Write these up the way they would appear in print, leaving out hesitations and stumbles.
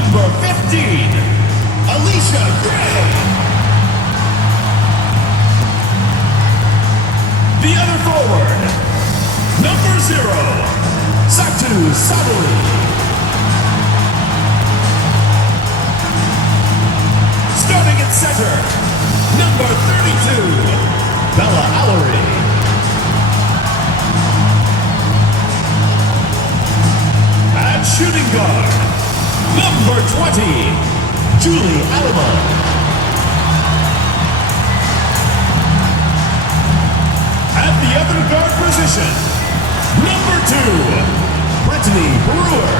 Number 15, Alicia Gray. The other forward, number 0, Satu Saburi. Starting at center, number 32, Bella Allery. At shooting guard, number 20, Julie Alamo. At the other guard position, number 2, Brittany Brewer.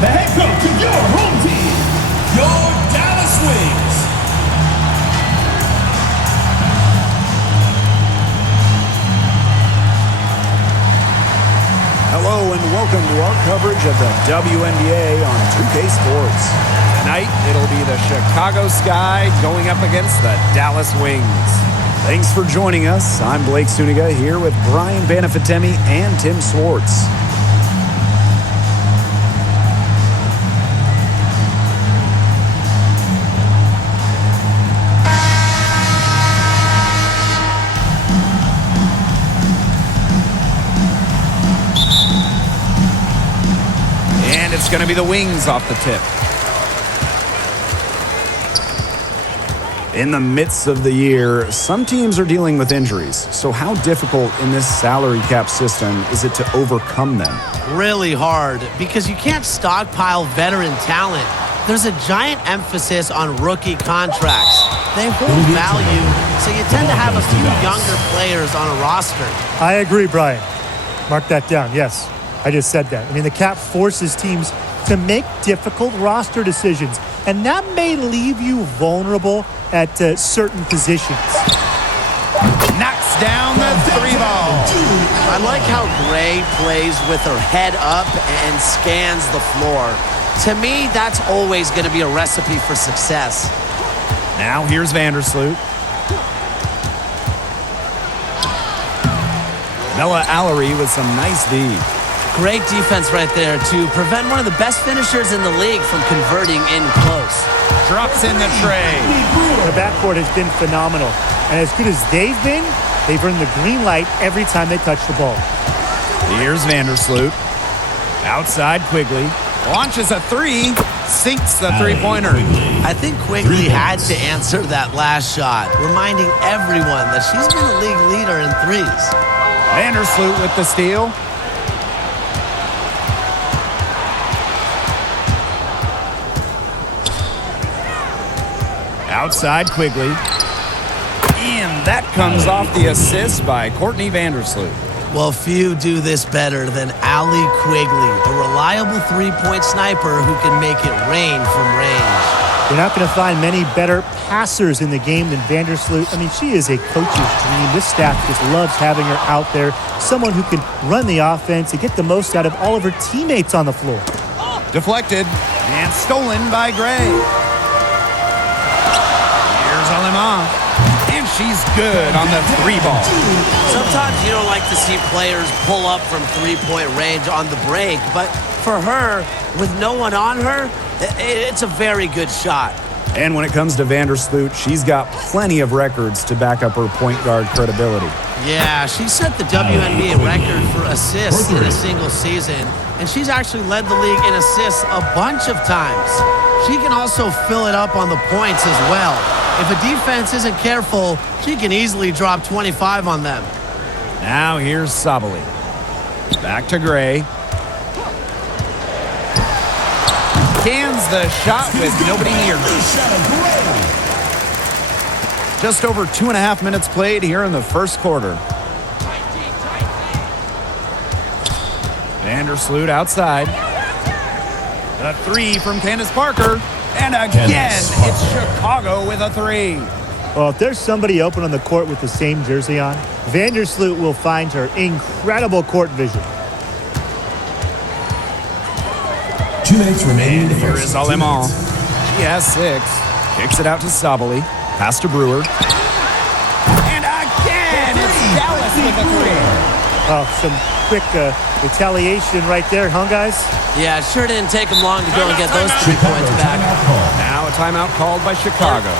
The head coach of your home team, your Dallas Wings. Hello and welcome to our coverage of the WNBA on 2K Sports. Tonight, it'll be the Chicago Sky going up against the Dallas Wings. Thanks for joining us. I'm Blake Suniga here with Brian Banafitemi and Tim Swartz. It's going to be the Wings off the tip. In the midst of the year, some teams are dealing with injuries. So how difficult in this salary cap system is it to overcome them? Really hard, because you can't stockpile veteran talent. There's a giant emphasis on rookie contracts. They hold value, so you tend to have a few younger players on a roster. I agree, Brian. Mark that down, yes. I just said that. I mean, the cap forces teams to make difficult roster decisions, and that may leave you vulnerable at certain positions. Knocks down the 3-ball. I like how Gray plays with her head up and scans the floor. To me, that's always going to be a recipe for success. Now here's Vandersloot. Bella Allery with some nice D. Great defense right there to prevent one of the best finishers in the league from converting in close. Drops in the tray. The backcourt has been phenomenal. And as good as they've been, they've earned the green light every time they touch the ball. Here's Vandersloot. Outside Quigley. Launches a 3. Sinks the three-pointer. I think Quigley had to answer that last shot, reminding everyone that she's been a league leader in threes. Vandersloot with the steal. Outside Quigley. And that comes off the assist by Courtney Vandersloot. Well, few do this better than Allie Quigley, a reliable three-point sniper who can make it rain from range. You're not going to find many better passers in the game than Vandersloot. I mean, she is a coach's dream. This staff just loves having her out there. Someone who can run the offense and get the most out of all of her teammates on the floor. Deflected and stolen by Gray. And she's good on the 3-ball. Sometimes you don't like to see players pull up from three-point range on the break, but for her, with no one on her, it's a very good shot. And when it comes to Vandersloot, she's got plenty of records to back up her point guard credibility. Yeah, she set the WNBA record for assists in a single season, and she's actually led the league in assists a bunch of times. She can also fill it up on the points as well. If a defense isn't careful, she can easily drop 25 on them. Now here's Sabali. Back to Gray. Cans the shot with nobody near. Just over 2.5 minutes played here in the first quarter. Vandersloot outside. A 3 from Candace Parker. And again, it's Chicago with a 3. Well, if there's somebody open on the court with the same jersey on, Vandersloot will find her incredible court vision. Teammates remaining in the Here first. is Alemán. She has 6. Kicks it out to Sabali. Pass to Brewer. And again, it's Dallas with a three. Oh, some quick retaliation right there, huh, guys? Yeah, it sure didn't take them long to go and get those 3 points back. Now a timeout called by Chicago.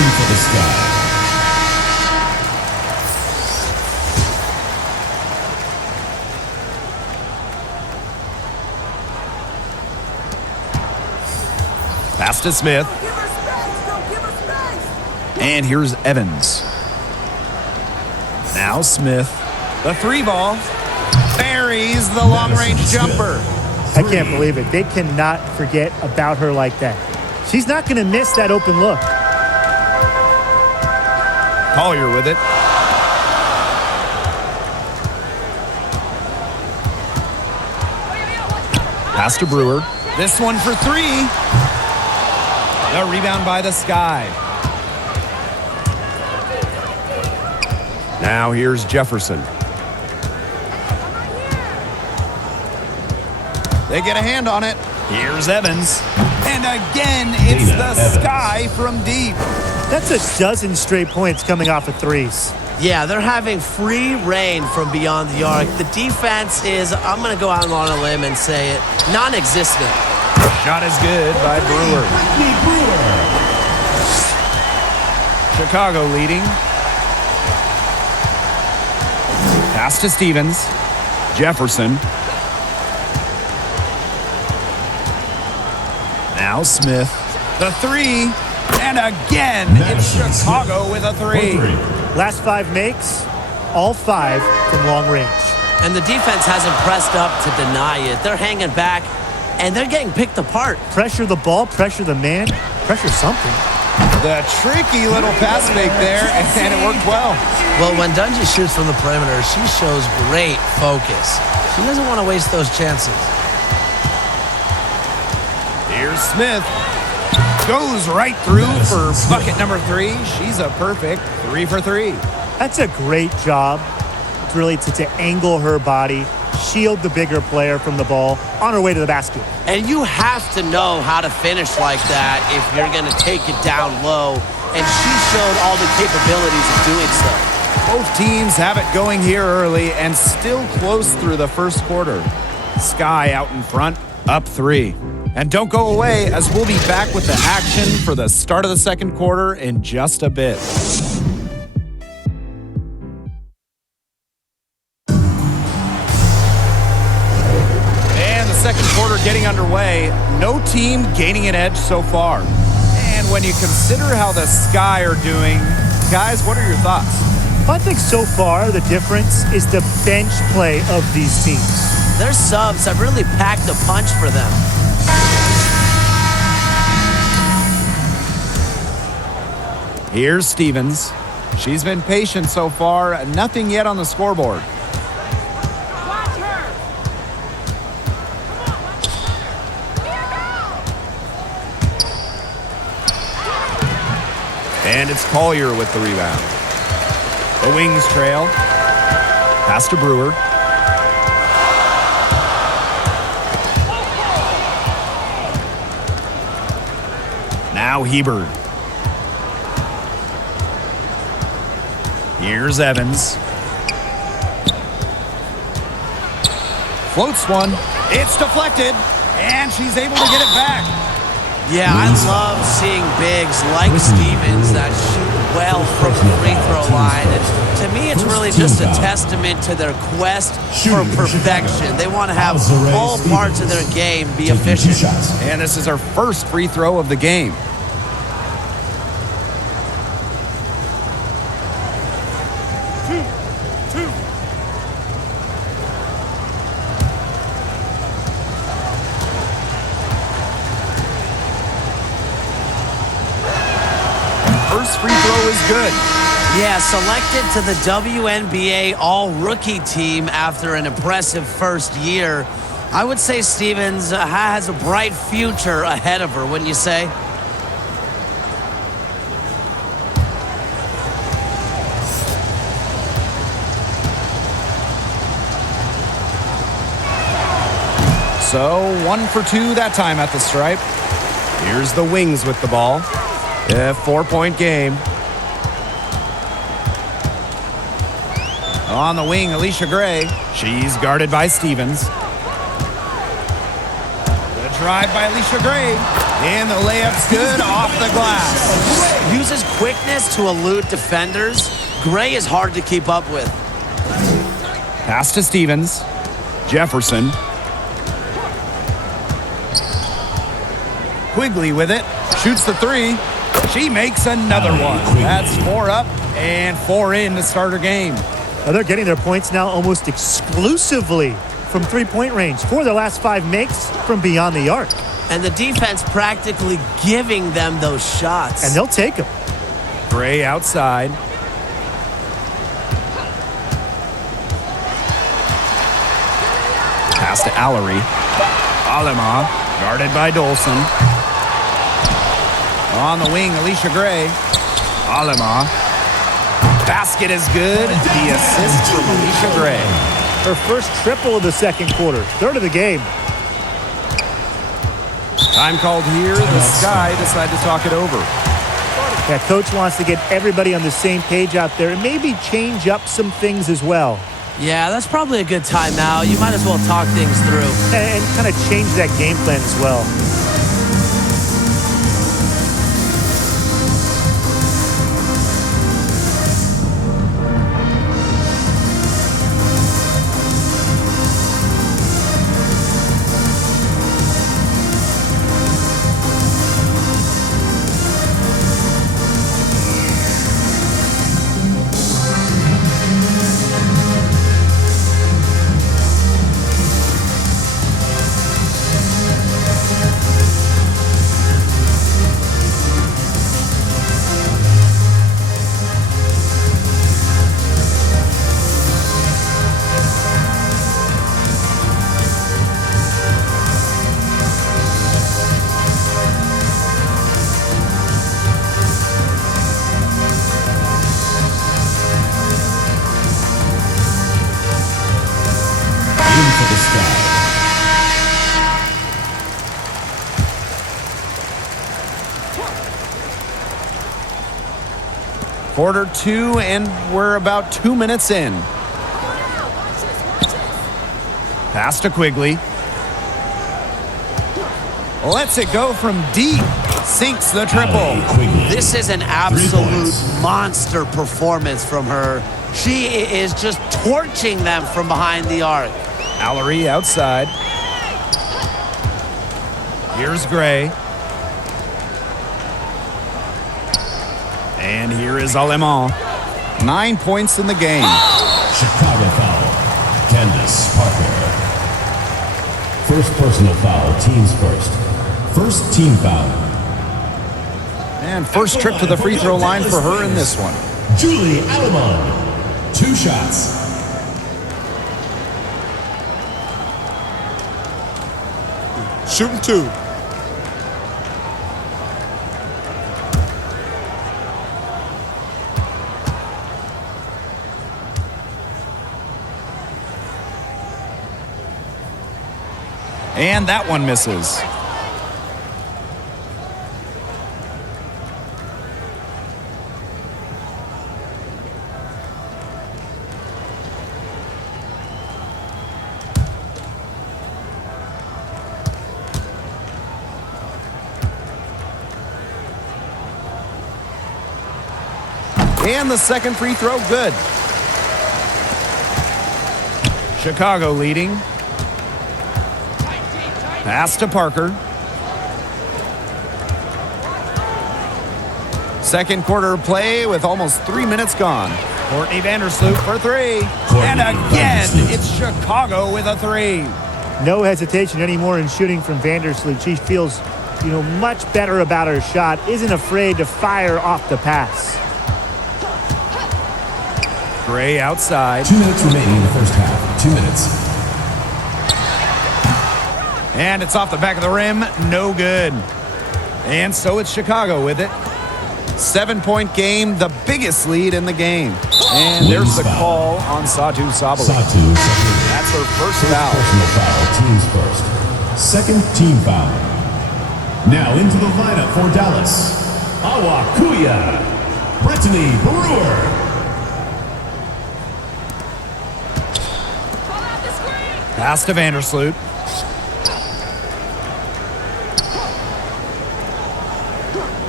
For the sky. Pass to Smith. And here's Evans. Now Smith. The 3 ball. Buries the long-range jumper. I can't believe it. They cannot forget about her like that. She's not going to miss that open look. Collier with it. Pass to Brewer. This one for 3. The rebound by the Sky. Now here's Jefferson. They get a hand on it. Here's Evans. And again, it's the Sky from deep. That's a dozen straight points coming off of threes. Yeah, they're having free reign from beyond the arc. The defense is, I'm going to go out on a limb and say it, non-existent. Shot is good by Brewer. Chicago leading. Pass to Stevens. Jefferson. Now Smith. The 3. And again, it's Chicago with a 3. Last 5 makes, all 5 from long range. And the defense hasn't pressed up to deny it. They're hanging back, and they're getting picked apart. Pressure the ball, pressure the man, pressure something. The tricky little pass fake there, and it worked well. Well, when Dungy shoots from the perimeter, she shows great focus. She doesn't want to waste those chances. Here's Smith. Goes right through for bucket number 3. She's a perfect 3 for 3. That's a great job, really, to angle her body, shield the bigger player from the ball on her way to the basket. And you have to know how to finish like that if you're going to take it down low. And she showed all the capabilities of doing so. Both teams have it going here early and still close through the first quarter. Sky out in front, up 3. And don't go away, as we'll be back with the action for the start of the second quarter in just a bit. And the second quarter getting underway. No team gaining an edge so far. And when you consider how the Sky are doing, guys, what are your thoughts? I think so far the difference is the bench play of these teams. Their subs have really packed a punch for them. Here's Stevens. She's been patient so far. Nothing yet on the scoreboard. And it's Collier with the rebound. The Wings trail. Pass to Brewer. Now Hebert. Here's Evans. Floats one. It's deflected. And she's able to get it back. Yeah, I love seeing bigs like Stevens that shoot well from the free throw line. And to me, it's really just a testament to their quest for perfection. They want to have all parts of their game be efficient. And this is our first free throw of the game. First free throw is good. Yeah, selected to the WNBA All-Rookie team after an impressive first year. I would say Stevens has a bright future ahead of her, wouldn't you say? So 1 for 2 that time at the stripe. Here's the Wings with the ball. A 4-point game. On the wing, Alicia Gray. She's guarded by Stevens. The drive by Alicia Gray. And the layup's good off the glass. Uses quickness to elude defenders. Gray is hard to keep up with. Pass to Stevens. Jefferson. Quigley with it. Shoots the three. She makes another one. That's 4 up and 4 in to start her game. Now they're getting their points now almost exclusively from three-point range. 4 of their last 5 makes from beyond the arc. And the defense practically giving them those shots. And they'll take them. Gray outside. Pass to Allery. Alema, guarded by Dolson. On the wing, Alicia Gray. Alema. Basket is good. The assist from Alicia Gray. Her first triple of the second quarter. Third of the game. Time called here. The Sky decide to talk it over. Yeah, coach wants to get everybody on the same page out there and maybe change up some things as well. Yeah, that's probably a good timeout. You might as well talk things through. And kind of change that game plan as well. Quarter 2, and we're about 2 minutes in. Pass to Quigley. Lets it go from deep. Sinks the triple. This is an absolute monster performance from her. She is just torching them from behind the arc. Allery outside. Here's Gray. And here is Alemán. 9 points in the game. Chicago foul. Candace Parker. First personal foul, teams first. First team foul. And first trip to the free throw line for her in this one. Julie Alemán. 2 shots. Shooting 2. And that one misses. And the second free throw, good. Chicago leading. Pass to Parker. Second quarter play with almost 3 minutes gone. Courtney Vandersloot for three. And again, it's Chicago with a three. No hesitation anymore in shooting from Vandersloot. She feels, much better about her shot. Isn't afraid to fire off the pass. Gray outside. 2 minutes remaining in the first half. 2 minutes. And it's off the back of the rim. No good. And so it's Chicago with it. 7-point game, the biggest lead in the game. And there's the call on Satu Sabali. That's her first foul. Personal foul, team's first. Second team foul. Now into the lineup for Dallas. Awakuya. Brittany Brewer. Pass to Vandersloot.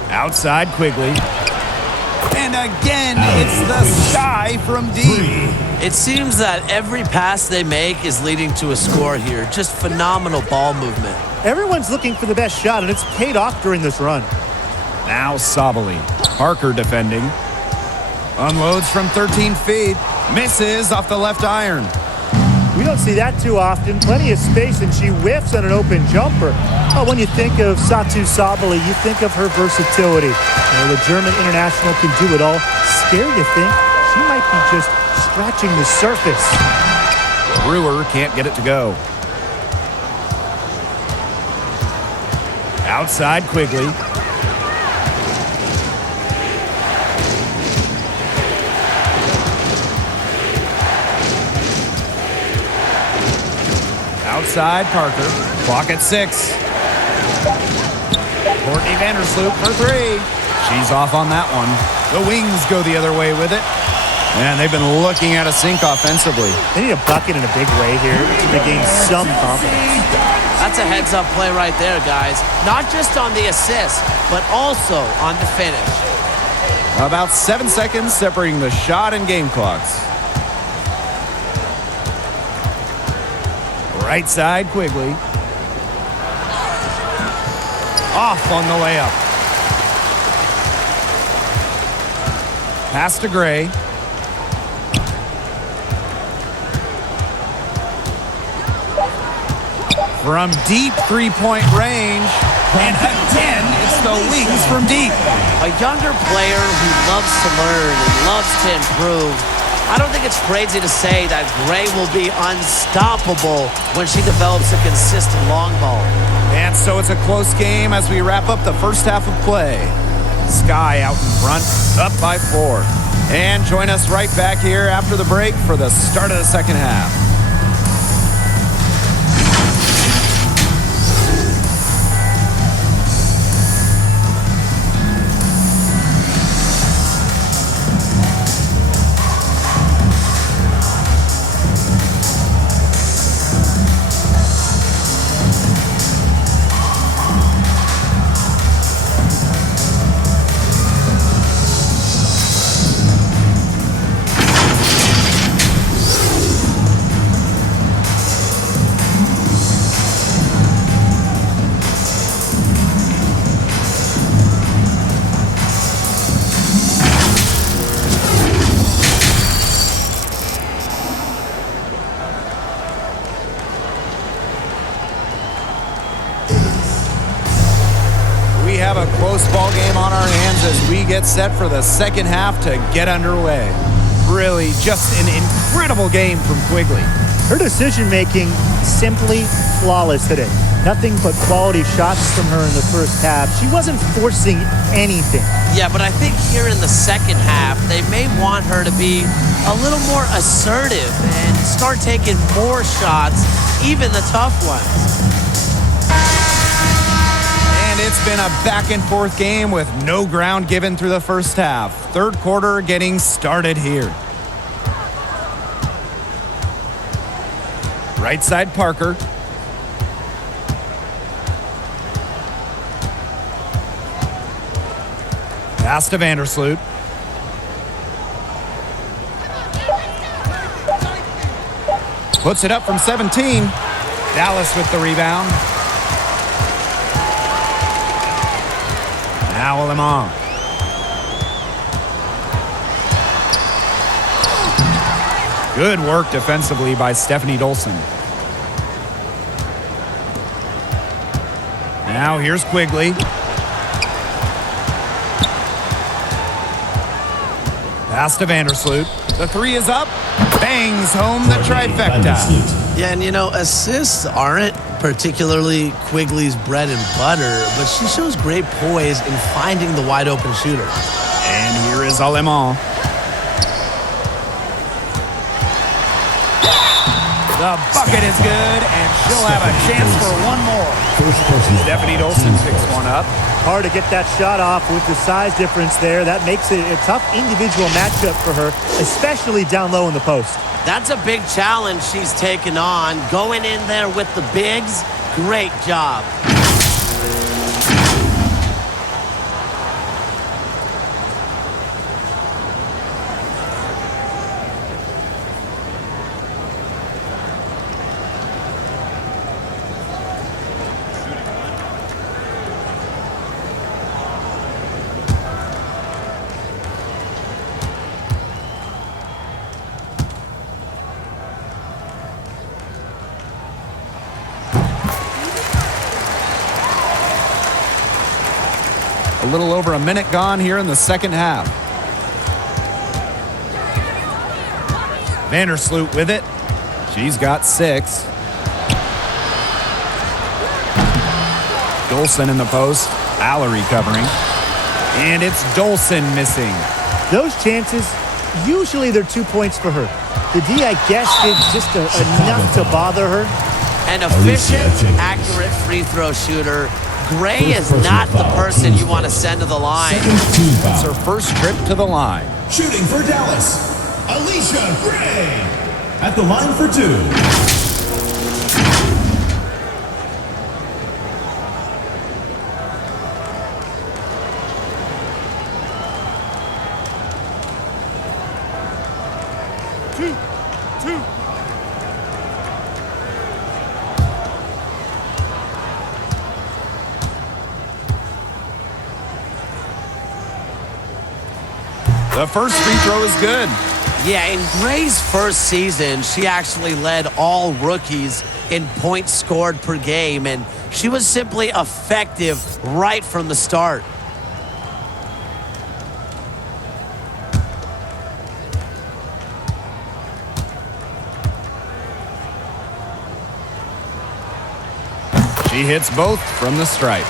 Outside Quigley. And again, it's the sky from deep. It seems that every pass they make is leading to a score here. Just phenomenal ball movement. Everyone's looking for the best shot, and it's paid off during this run. Now Sabali. Parker defending. Unloads from 13 feet. Misses off the left iron. We don't see that too often. Plenty of space, and she whiffs on an open jumper. Well, when you think of Satu Sabali, you think of her versatility. The German international can do it all. Scary to think she might be just scratching the surface. Brewer can't get it to go. Outside Quigley. Outside Parker. Clock at 6. Courtney Vandersloot for three. She's off on that one. The Wings go the other way with it. And they've been looking at a sink offensively. They need a bucket in a big way here to regain some confidence. That's a heads-up play right there, guys. Not just on the assist, but also on the finish. About 7 seconds separating the shot and game clocks. Right side, Quigley. Off on the layup. Pass to Gray. From deep three-point range. And again, it's the Wings from deep. A younger player who loves to learn and loves to improve. I don't think it's crazy to say that Gray will be unstoppable when she develops a consistent long ball. And so it's a close game as we wrap up the first half of play. Sky out in front, up by 4. And join us right back here after the break for the start of the second half. Have a close ball game on our hands as we get set for the second half to get underway. Really just an incredible game from Quigley. Her decision-making simply flawless today. Nothing but quality shots from her in the first half. She wasn't forcing anything. Yeah, but I think here in the second half, they may want her to be a little more assertive and start taking more shots, even the tough ones. And it's been a back-and-forth game with no ground given through the first half. Third quarter getting started here. Right side Parker. Pass to Vandersloot. Puts it up from 17. Dallas with the rebound. Now Lemon. Good work defensively by Stephanie Dolson. Now here's Quigley. Pass to Vandersloot. The three is up. Bangs home the trifecta. Yeah, and assists aren't particularly Quigley's bread and butter, but she shows great poise in finding the wide open shooter. And here is Alemán. The bucket is good, and she'll have a chance for one more. Stephanie Dolson picks one up. Hard to get that shot off with the size difference there. That makes it a tough individual matchup for her, especially down low in the post. That's a big challenge she's taken on. Going in there with the bigs, great job. A little over a minute gone here in the second half. Vandersloot with it. She's got 6. Dolson in the post. Allery covering. And it's Dolson missing. Those chances, usually they're 2 points for her. The D, I guess, did just enough to bother her. An efficient, accurate free throw shooter. Gray is not the person you want to send to the line. It's her first trip to the line. Shooting for Dallas, Alicia Gray. At the line for 2. The first free throw is good. Yeah, in Gray's first season, she actually led all rookies in points scored per game, and she was simply effective right from the start. She hits both from the stripe.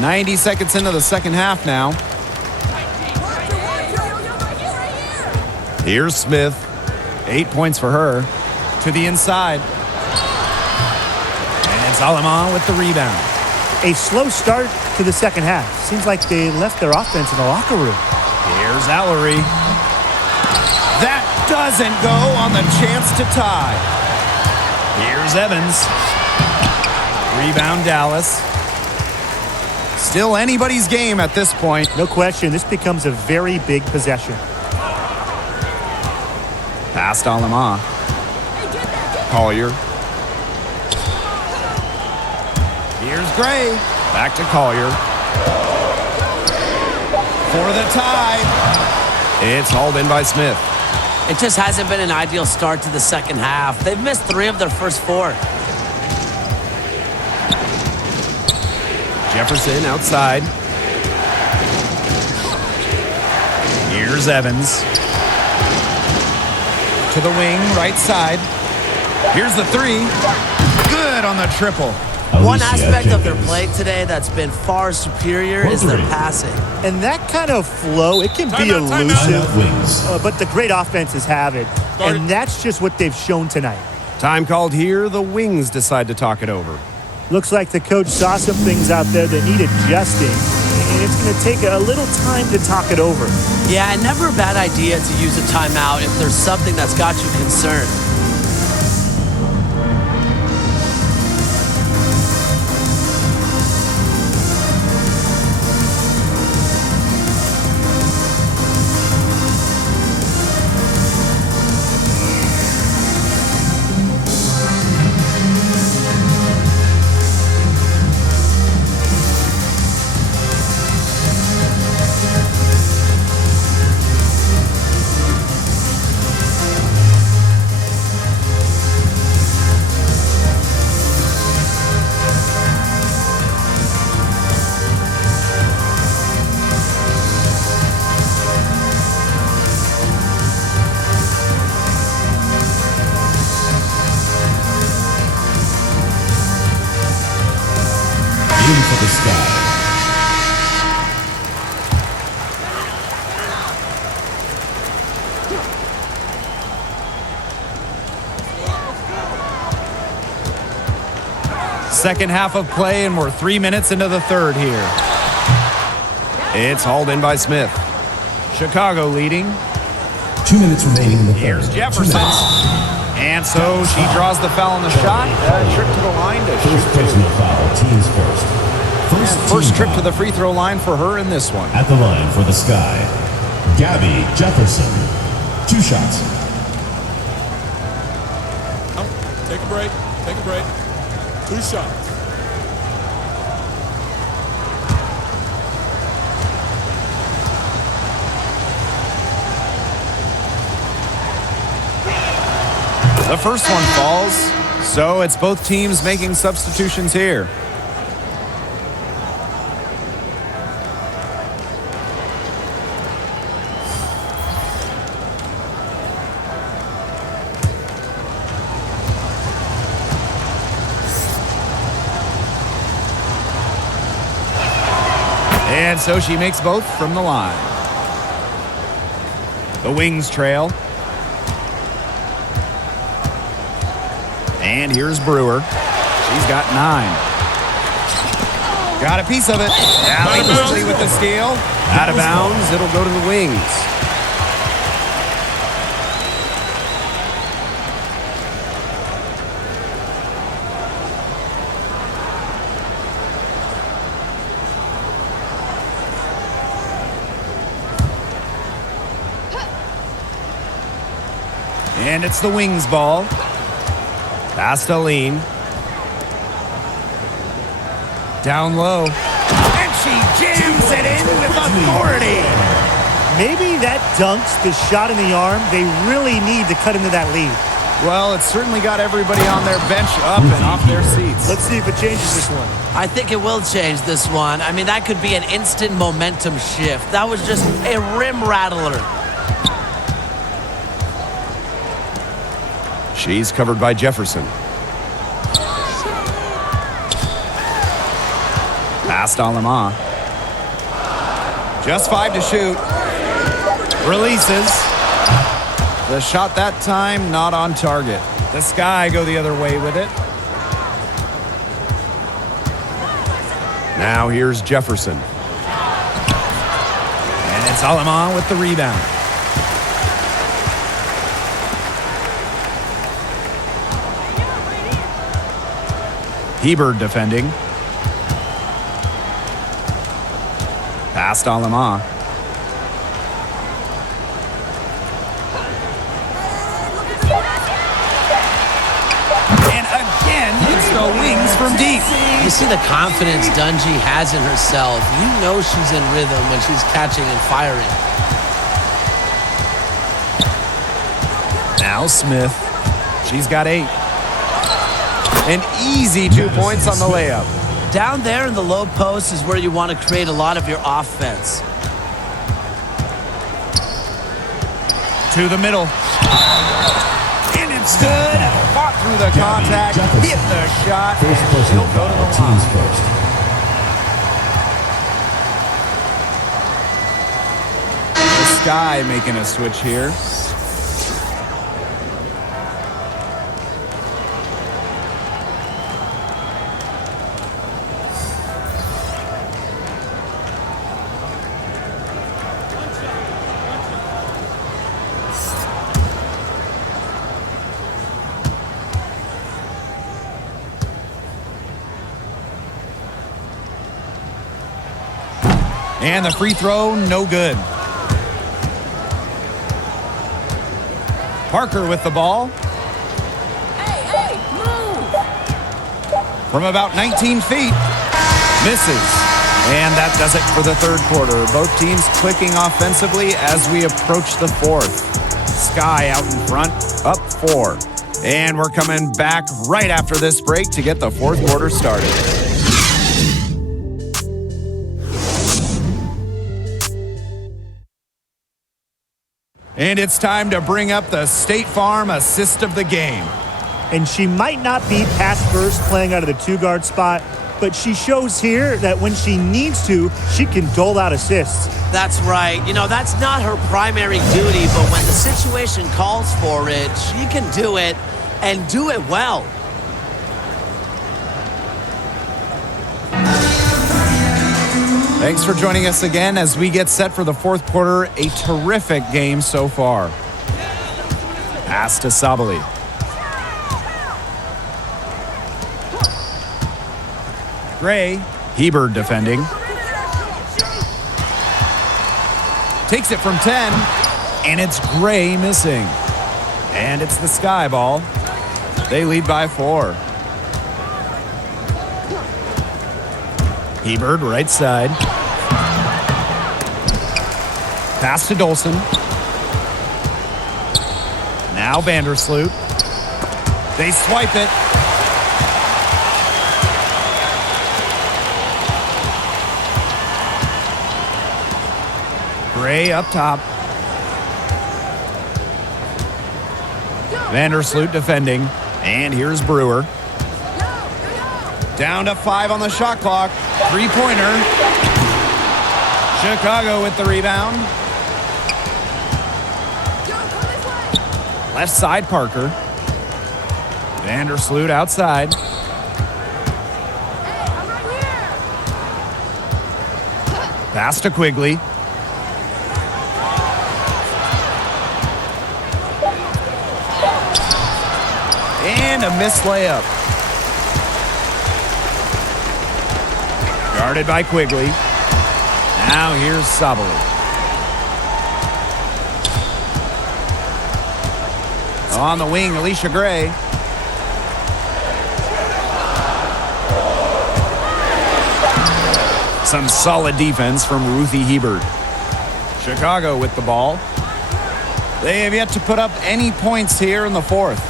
90 seconds into the second half now. Here's Smith. 8 points for her. To the inside. And it's Alemán with the rebound. A slow start to the second half. Seems like they left their offense in the locker room. Here's Allery. That doesn't go on the chance to tie. Here's Evans. Rebound Dallas. Still anybody's game at this point. No question, this becomes a very big possession. Past Alemán. Collier. Here's Gray. Back to Collier. For the tie. It's hauled in by Smith. It just hasn't been an ideal start to the second half. They've missed 3 of their first 4. Jefferson outside. Here's Evans. To the wing, right side. Here's the 3. Good on the triple. One aspect of their play today that's been far superior is their passing. And that kind of flow, it can be elusive, but the great offenses have it. And that's just what they've shown tonight. Time called here. The Wings decide to talk it over. Looks like the coach saw some things out there that need adjusting, and it's going to take a little time to talk it over. Yeah, and never a bad idea to use a timeout if there's something that's got you concerned. in for the Sky. Second half of play, and we're 3 minutes into the third here. It's hauled in by Smith. Chicago leading. 2 minutes remaining in the third. Here's Jefferson. And so she draws the foul on the shot. Trip to the line to First shoot personal foul, teams first. First team trip foul. to the free throw line for her in this one. At the line for the Sky, Gabby Jefferson. 2 shots. Take a break. Take a break. 2 shots. The first one falls, so it's both teams making substitutions here. And so she makes both from the line. The Wings trail. And here's Brewer. She's got 9. Got a piece of it. Allie quickly with the steal. Out of bounds. It'll go to the Wings. And it's the Wings ball. Past Aline. Down low. And she jams it in with authority. Maybe that dunks the shot in the arm they really need to cut into that lead. Well, it's certainly got everybody on their bench up and off their seats. Let's see if it changes this one. I think it will change this one. I mean, that could be an instant momentum shift. That was just a rim rattler. She's covered by Jefferson. Past Alama. Just 5 to shoot. Releases. The shot that time not on target. The Sky go the other way with it. Now here's Jefferson. And it's Alama with the rebound. Hebert defending. Past Alama. And again, it's the Wings from deep. You see the confidence Dungy has in herself. You know she's in rhythm when she's catching and firing. Now Smith. She's got 8. An easy 2 points on the layup. Down there in the low post is where you want to create a lot of your offense. To the middle. And it's good. Fought through the contact. Hit the shot. First And personal she'll go to foul, the teams line. first. The Sky making a switch here. And the free throw, no good. Parker with the ball. Hey, move! From about 19 feet. Misses. And that does it for the third quarter. Both teams clicking offensively as we approach the fourth. Sky out in front, up 4. And we're coming back right after this break to get the fourth quarter started. And it's time to bring up the State Farm assist of the game. And she might not be pass first playing out of the 2-guard spot, but she shows here that when she needs to, she can dole out assists. That's right. You know, that's not her primary duty, but when the situation calls for it, she can do it and do it well. Thanks for joining us again as we get set for the fourth quarter. A terrific game so far. Pass to Sabali. Gray, Hebert defending. Takes it from 10, and it's Gray missing. And it's the Sky ball. They lead by 4. Hebert, right side. Pass to Dolson. Now Vandersloot. They swipe it. Gray up top. Vandersloot defending. And here's Brewer. Down to 5 on the shot clock. Three-pointer. Chicago with the rebound. Left side, Parker. Vandersloot outside. Pass to Quigley. And a missed layup. Guarded by Quigley. Now here's Sabali. On the wing, Alicia Gray. Some solid defense from Ruthie Hebert. Chicago with the ball. They have yet to put up any points here in the fourth.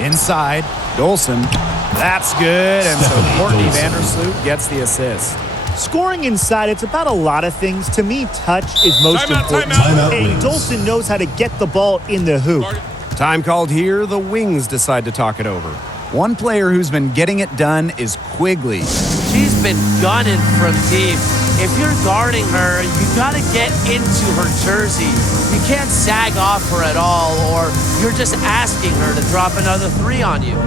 Inside, Dolson. That's good, and so Courtney Vandersloot gets the assist. Scoring inside, it's about a lot of things. To me, touch is most important. And Dolson knows how to get the ball in the hoop. Time called here. The Wings decide to talk it over. One player who's been getting it done is Quigley. She's been gunning from deep. If you're guarding her, you got to get into her jersey. You can't sag off her at all, or you're just asking her to drop another 3 on you.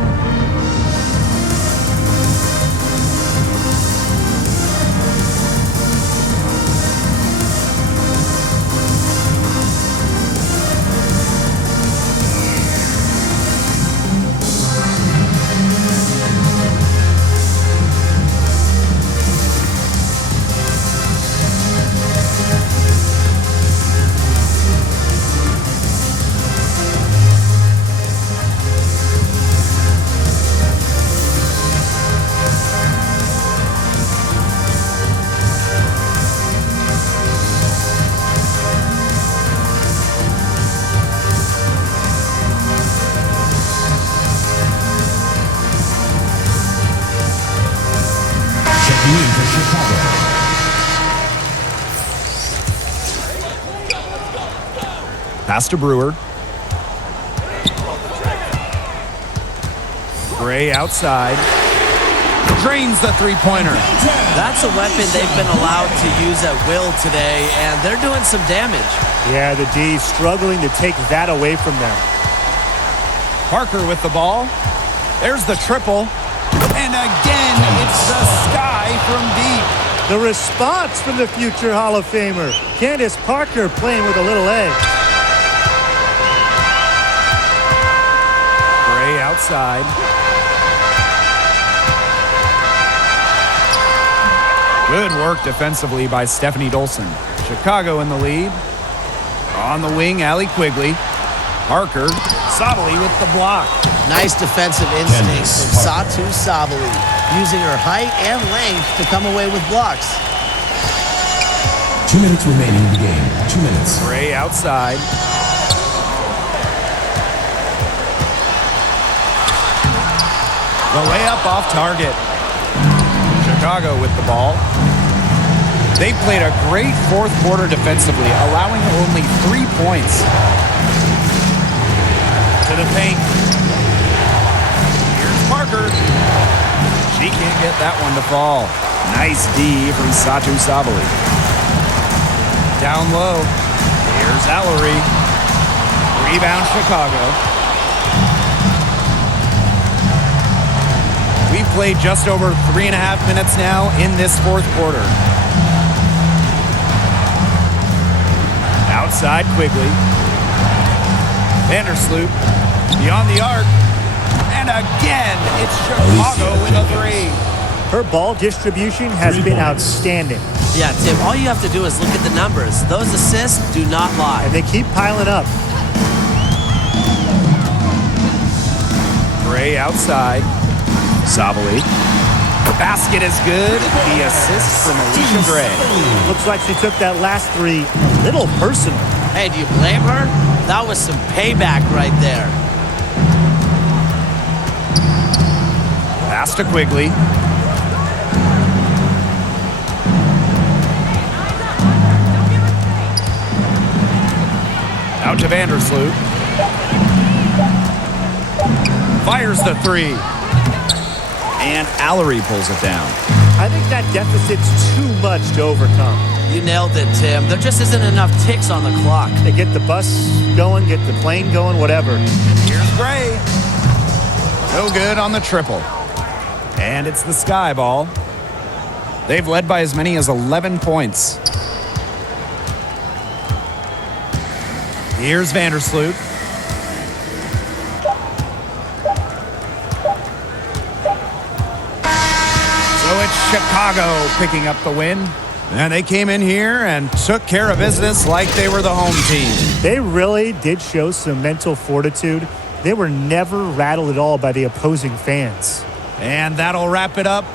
Pass to Brewer. Gray outside. Drains the three-pointer. That's a weapon they've been allowed to use at will today, and they're doing some damage. Yeah, the D struggling to take that away from them. Parker with the ball. There's the triple. And again, it's the Sky from deep. The response from the future Hall of Famer. Candace Parker playing with a little edge. Gray outside. Good work defensively by Stephanie Dolson. Chicago in the lead. On the wing, Allie Quigley. Parker. Sabali with the block. Nice defensive instincts from Satu Sabali, using her height and length to come away with blocks. 2 minutes remaining in the game. 2 minutes. Gray outside. The layup off target. Chicago with the ball. They played a great fourth quarter defensively, allowing only 3 points. To the paint. Here's Parker. get that one to fall. Nice D from Satu Sabali. Down low. Here's Ellery. Rebound Chicago. We've played just over 3.5 minutes now in this fourth quarter. Outside Quigley. Vandersloot beyond the arc. And again, it's Chicago with a three. Her ball distribution has been outstanding. Yeah, Tim, all you have to do is look at the numbers. Those assists do not lie. And they keep piling up. Gray outside. Sabali. The basket is good. The assist from Alicia Gray. Looks like she took that last three a little personal. Hey, do you blame her? That was some payback right there. Pass to Quigley. Out to Vandersloot. Fires the three. And Allery pulls it down. I think that deficit's too much to overcome. You nailed it, Tim. There just isn't enough ticks on the clock. They get the bus going, get the plane going, whatever. Here's Gray. No good on the triple. And it's the Sky Ball. They've led by as many as 11 points. Here's Vandersloot. So it's Chicago picking up the win. And they came in here and took care of business like they were the home team. They really did show some mental fortitude. They were never rattled at all by the opposing fans. And that'll wrap it up